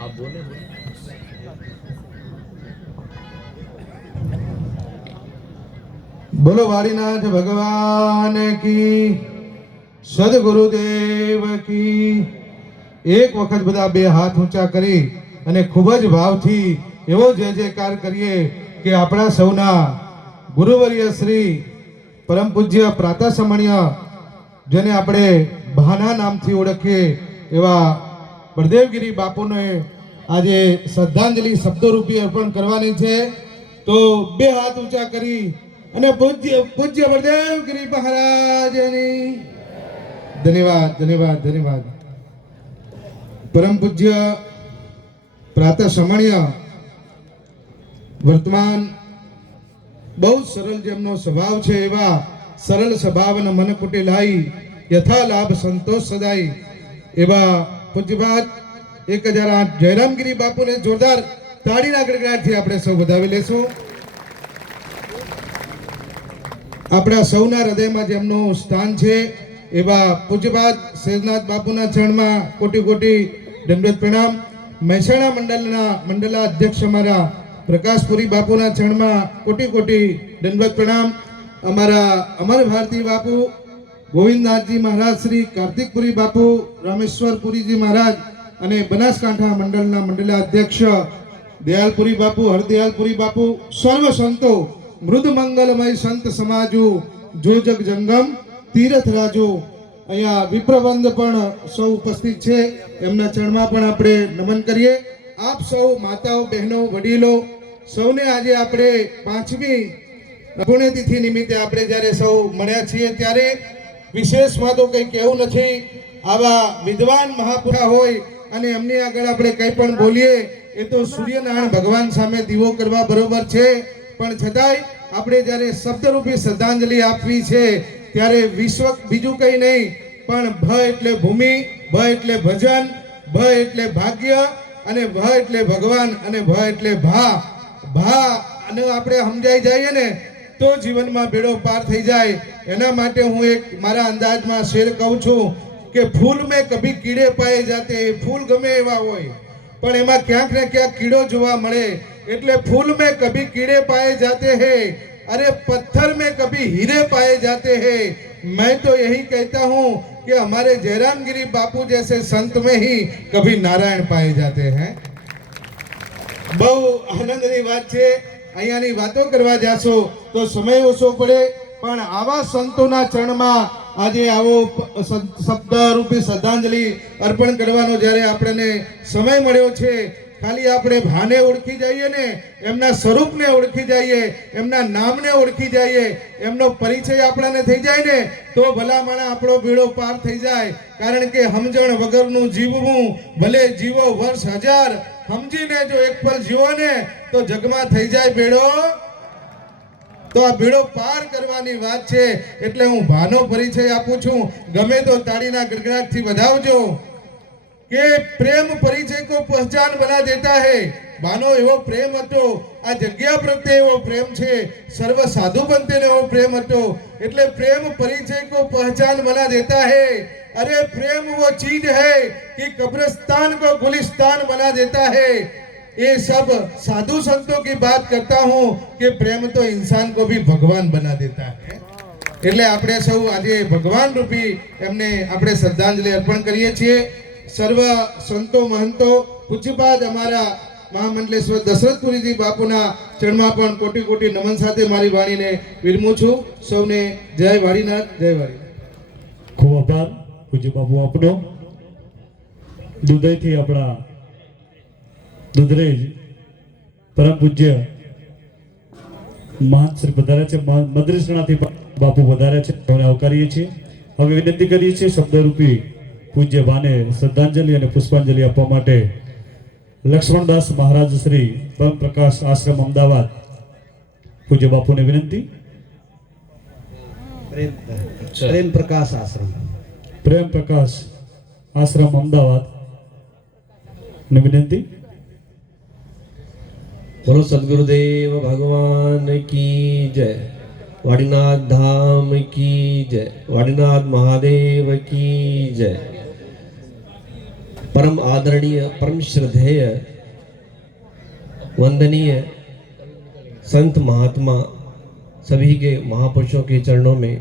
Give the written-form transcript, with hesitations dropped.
आप बोले बोलो वारीनाथ भगवान की, सदगुरुदेव की। एक वखत બધા બે હાથ ઊંચા કરી અને ખૂબ જ ભાવથી એવો જય જયકાર કરીએ કે આપણા સૌના ગુરુવર્ય શ્રી પરમ પૂજ્ય પ્રાતઃસમણ્ય જેને આપણે ભાના નામથી ઓળખીએ એવા બળદેવગીરી બાપુને આજે શ્રદ્ધાંજલિ શબ્દરૂપી અર્પણ કરવાની છે। તો બે હાથ ઊંચા કરી અને પૂજ્ય બળદેવગીરી મહારાજની ધન્યવાદ ધન્યવાદ ધન્યવાદ। પરમ પૂજ્ય પ્રાતઃસમણ્ય વર્તમાન બહુ સરળ જેમનો સ્વભાવ છે એવા સરળ સ્વભાવના મન કુટી લાઈ યથા લાભ સંતોષ સદાઈ એવા પૂજ્યપાદ 1008 જયરામગીરી બાપુને જોરદાર તાળીના ગડગડાટથી આપણે સૌ વધાવી લેશું। આપણા સૌના હૃદયમાં જેમનું સ્થાન છે એવા પૂજ્યપાદ શેરનાથ બાપુના ચરણમાં કોટી કોટી દંડવત પ્રણામ। મહેસાણા મંડળના મંડલા અધ્યક્ષ અમારા પ્રકાશપુરી બાપુના ચરણમાં કોટી કોટી દંડવત પ્રણામ। અમારા અમર ભારતી બાપુ ગોવિંદનાથજી મહારાજ શ્રી કાર્તિકપુરી બાપુ રામેશ્વરપુરીજી મહારાજ અને બનાસકાંઠા મંડળના મંડલા અધ્યક્ષ દયાલપુરી બાપુ હરદયાલપુરી બાપુ સર્વ સંતો મૃદ મંગલમય સંત સમાજુ જો જગ જંગમ તીર્થ રાજુ અહીંયા વિપ્રબંધ પણ સૌ ઉપસ્થિત છે એમના ચરણમાં પણ આપણે નમન કરીએ। આપ સૌ માતાઓ બહેનો વડીલો સૌને આજે આપણે 5મી પુણ્યતિથિ નિમિત્તે આપણે જ્યારે સૌ મળ્યા છીએ ત્યારે વિશેષમાં તો કંઈ કહેવું નથી। આવા વિદ્વાન મહાપુરુષ હોય અને એમની આગળ આપણે કંઈ પણ બોલીએ એ તો સૂર્યનારાયણ ભગવાન સામે દીવો કરવા બરોબર છે, પણ છતાંય આપણે જ્યારે શબ્દરૂપી શ્રદ્ધાંજલિ આપવી છે ત્યારે વિશ્વ બીજું કંઈ નહીં પણ ભ એટલે ભૂમિ, ભ એટલે ભજન, ભ એટલે ભાગ્ય અને ભ એટલે ભગવાન અને ભ એટલે ભા અને આપણે સમજાઈ જઈએ ને તો જીવનમાં બેડો પાર થઈ જાય। એના માટે હું એક મારા અંદાજમાં શેર કહું છું કે ફૂલ મેં કભી કીડે પાए જાતે, ફૂલ ગમે એવા હોય પણ એમાં ક્યાંક ને ક્યાંક કીડો જોવા મળે, એટલે फूल में कभी कीड़े पाए जाते हैं, अरे पत्थर में कभी हीरे पाए जाते हैं। मैं तो यही कहता हूँ कि हमारे जयरामगिरी बापू जैसे संत में ही कभी नारायण पाए जाते हैं। बहु आनंदनी बात છે। અહીંયાની વાતો કરવા જાશો તો સમય ઓછો પડે, પણ આવા સંતોના ચરણમાં આજે આવો શબ્દરૂપી શ્રદ્ધાંજલિ અર્પણ કરવાનો જ્યારે આપણને સમય મળ્યો છે, ખાલી આપણે ભાને ઓળખી જઈએ ને, એમના સ્વરૂપને ઓળખી જઈએ, એમના નામને ઓળખી જઈએ, એમનો પરિચય આપણને થઈ જાય ને તો ભલામણા આપણો બેડો પાર થઈ જાય। કારણ કે સમજણ વગરનું જીવવું ભલે જીવો વર્ષ 1000, સમજીને જો એક પલ જીવો ને તો જગમાં થઈ જાય બેડો। તો આ બેડો પાર કરવાની વાત છે એટલે હું ભાનો પરિચય આપું છું। ગમે તો તાળીના ગડગડાટથી વધાવજો કે પ્રેમ પરિચય को पहचान बना देता है। बानो एवो प्रेम હતો, આ જગ્યા પ્રત્યે એવો પ્રેમ છે, સર્વ સાધુ બનતેને એવો પ્રેમ હતો, એટલે પ્રેમ પરિચય को पहचान बना देता है। अरे प्रेम वो चीज है कि कब्रिस्तान को गुलिस्तान बना देता है। ये सब साधु संतों की बात करता हूँ कि प्रेम तो इंसान को भी भगवान बना देता है। એટલે આપણે સૌ આજે ભગવાન રૂપી એમને આપણે શ્રદ્ધાંજલિ અર્પણ કરીએ છીએ। સર્વ સંતો મહંતો પૂજ્યપાદ અમારા મહામંડલેશ્વર દશરથપુરીજી બાપુના ચરણમાં પણ કોટી કોટી નમન સાથે મારી વાણીને વિરમું છું। સૌને જય વાડીનાથ, જય વાડીનાથ। ખૂબ આભાર પૂજ્ય બાપુ આપનો। દુધઈથી આપણા દુધરેજ પરમ પૂજ્ય મહંત શ્રી પધાર્યા છે, મદ્રેસણાથી બાપુ પધાર્યા છે, અમે આવકારીએ છીએ। હવે વિનંતી કરીએ છીએ શબ્દરૂપી પૂજ્ય બાને શ્રદ્ધાંજલિ અને પુષ્પાંજલિ આપવા માટે લક્ષ્મણદાસ મહારાજ શ્રી પરમ પ્રકાશ આશ્રમ અમદાવાદ પૂજ્ય બાપુને વિનંતી। प्रेम प्रकाश आश्रम अमदावाद ने विनंती। बोलो सदगुरुदेव भगवान की जय। वाडीनाथ धाम की जय। वाडीनाथ महादेव की जय। परम आदरणीय, परम श्रद्धेय, वंदनीय संत महात्मा सभी के महापुरुषों के चरणों में